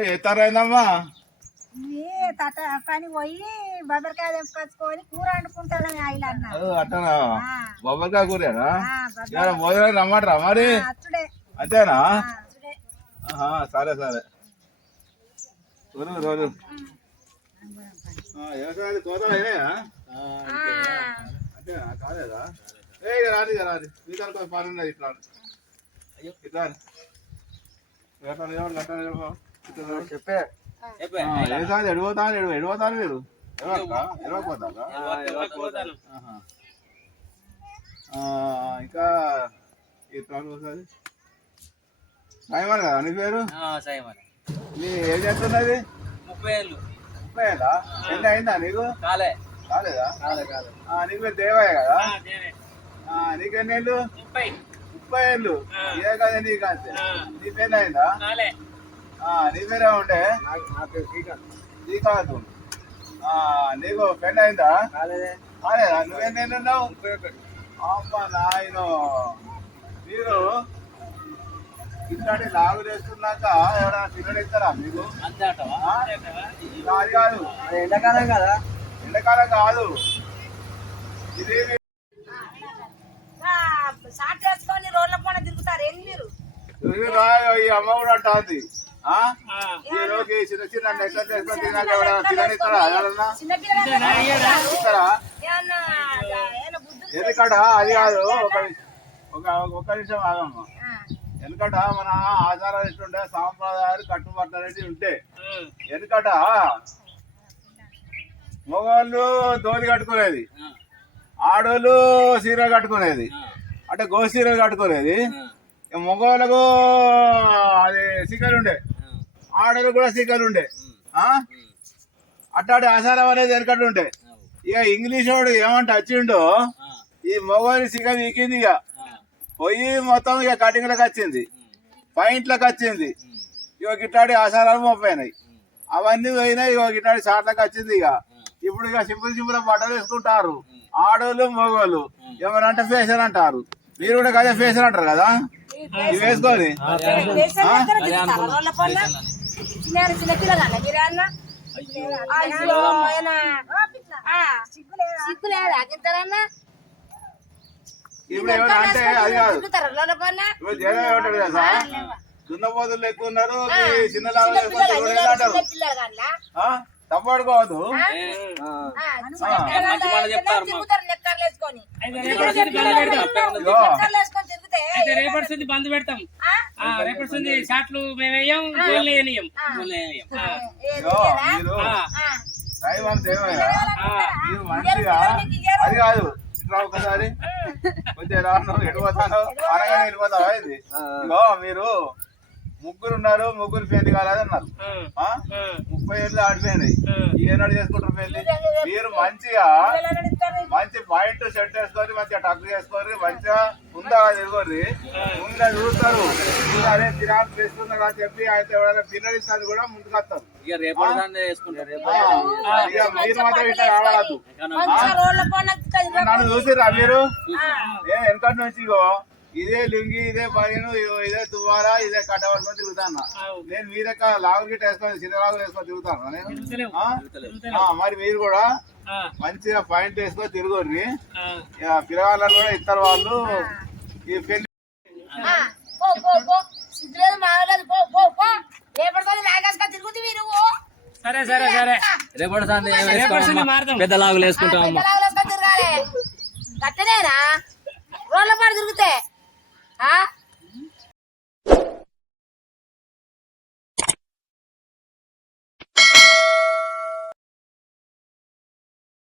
చేస్తారైందమ్మా ఈ తట పని పోయి బొబ్బరికాయ తెంపుకొచ్చుకొని కూర వండుకుంటాడని ఆయన అట్టనా. బొబ్బరికాయ కూరేనా? భోజనం రమ్మంటారా మరి? అంతేనా? సరే సరే. రోజు వ్యవసాయాలు కోతలు అయినాయా? ఆ, అంతేనా? కాలేదా? ఏ రాదు రాదు మీ తరపు పని ఉన్నది ఇట్లా. ఇట్లా. వ్యవసాయం కట్టాలి చెప్పు. ఇట్లా రా. చెప్పే. ఆ, వ్యవసాయం ఎడిపోతాను ఎడు ఎడిపోతాను మీరు ఇంకా ఒకసారి. సాయమని కదా నీ పేరు? నీ ఏం చేస్తున్నది ముప్పై ఏళ్ళు. ముప్పై ఏళ్ళా? ఎన్ని అయిందా నీకు? కాలే. కాలేదా? కాలే కాలే. ఆ, నీకు పేరు దేవయ్య కదా ఆ, నీకెన్ని ఏళ్ళు? ముప్పై. ముప్పై ఏళ్ళు. ఇదే కదా నీకు అంతే నీ పేరు అయిందా? నీ పేరే ఉండే నా పేరు శ్రీకాంత్ నీకు పెళ్ళి అయిందా? కాలేదే. ఏళ్ళు ఉన్నావు? అమ్మ నాయన. మీరు ఇట్లాంటి లాగు చేస్తున్నాక ఎవరైనా పిల్లలు ఇస్తారా మీకు? అది కాదు. ఎండాకాలం కదా. ఎండాకాలం కాదు. ఇది షార్ట్ వేసుకొని రోడ్ల పైన తిరుగుతారు. ఏంటి మీరు? అమ్మ కూడా అంటుంది? ఈ రోజు చిన్న చిన్న నెక్కలు వేసుకొని తిన్నాక ఎవరైనా ఇస్తారా? ఎవరన్నా ఇస్తారా? ఎందుకట అది కాదు. ఒక ఒక ఒక నిమిషం ఆగమ్మ. ఎందుకట మన ఆచారాలు ఎట్లుంటే సాంప్రదాయాలు కట్టుబట్టలు అనేవి ఉంటే ఎందుకట మగవాళ్ళు ధోతి కట్టుకునేది. ఆడోళ్ళు సీర కట్టుకునేది. అంటే గో సీర కట్టుకునేది మగవాళ్ళకు అది సిక్కలు ఉండే. ఆడోళ్ళు కూడా సిక్కలు ఉండే. ఆ? అట్లాంటి ఆచారం అనేది వెనకట్టు ఉండే. ఇక ఇంగ్లీష్ వాడు ఏమంటే వచ్చిండో ఈ మగవారి సిగ వీకింది ఇక. పోయి మొత్తం ఇక కటింగ్లకు వచ్చింది. పాయింట్లకు వచ్చింది. ఇక గిట్లాడి ఆచారాలు మోపోయినాయి అవన్నీ పోయినాయి ఇక గిట్లాడి షాట్లకు వచ్చింది ఇక. ఇప్పుడు ఇక సింపుల్ సింపుల్ బట్టలు వేసుకుంటారు. ఆడోళ్ళు మగవాళ్ళు ఏమనంటే ఫేషన్ అంటారు. మీరు కూడా కదా ఫేషన్ అంటారు కదా? ఇవి వేసుకొని? చిన్న చిన్న పిల్లగానే? మీరు అన్న అయ్యో, ఆయన ఆ, సిగ్గు లేదా? గింతరన్నా ఇప్పుడు ఏమైనా అంటే అది కాదు. తిరుగుతారా రోడ్ల పైన? ఇప్పుడు జనం ఏమంటాడు కదా దున్నపోతులు ఎక్కువ ఉన్నారు ఈ చిన్న చిన్న లాభాలు ఎక్కువ పిల్లలు ఉన్నారు చిన్న అంటారు? పిల్లగాన్లా ఆ? తప్పడుకోవద్దు రేపటి బంద్ పెడతాం. రేపటి షాట్లు మేము వేయం గోళ్ళు వేయనియం. దైవం దేవయ్య మీరు మంచిగా అది కాదు ఇట్లా ఒకసారి కొంచెం రాను ఎడిపోతాను అనగానే వెళ్ళిపోతావా ఇది ఇగో మీరు ముగ్గురు ఉన్నారు ముగ్గురు పెళ్ళి కాలేదు అన్నారు. ఆ? ముప్పై ఏళ్ళు ఆడిపోయినాయి ఏనాడు చేసుకుంటారు పెళ్ళి? మీరు మంచిగా. మంచి పాయింట్ సెట్ వేసుకొని మంచిగా టక్ చేసుకొని మంచిగా చూస్తారు. అదే తినాలి చేస్తున్నారు అని చెప్పి అయితే ఎవరైనా కూడా ముందుకు వస్తారు. ఇక ఇక మీరు మాత్రం ఇట్లా. నన్ను చూసిరా మీరు? ఏ వెనకటి నుంచి ఇగో? ఇదే లుంగి ఇదే పైన ఇదే తువ్వారా ఇదే కట్ట పట్టుకొని తిరుగుతాను నేను మీ లెక్క లాగు గిట్ట వేసుకొని చిన్న లాగు వేసుకొని తిరుగుతాను నేను? మరి మీరు కూడా మంచిగా పాయింట్ వేసుకొని తిరుగుర్రి ఇక పిల్లగాళ్ళని కూడా ఇస్తారు వాళ్ళు. ఈ పెళ్ళి ఆ, పో పో పో. సిద్ధులేదు మాగలేదు పో పో పో. రేపటితో లాగేసుకొని తిరుగుతుంది నువ్వు. సరే సరే సరే. రేపటి పెద్ద లాగులు వేసుకుంటాం అమ్మ. గట్టనేనా? రోడ్ల పాడు తిరిగితే ఆ?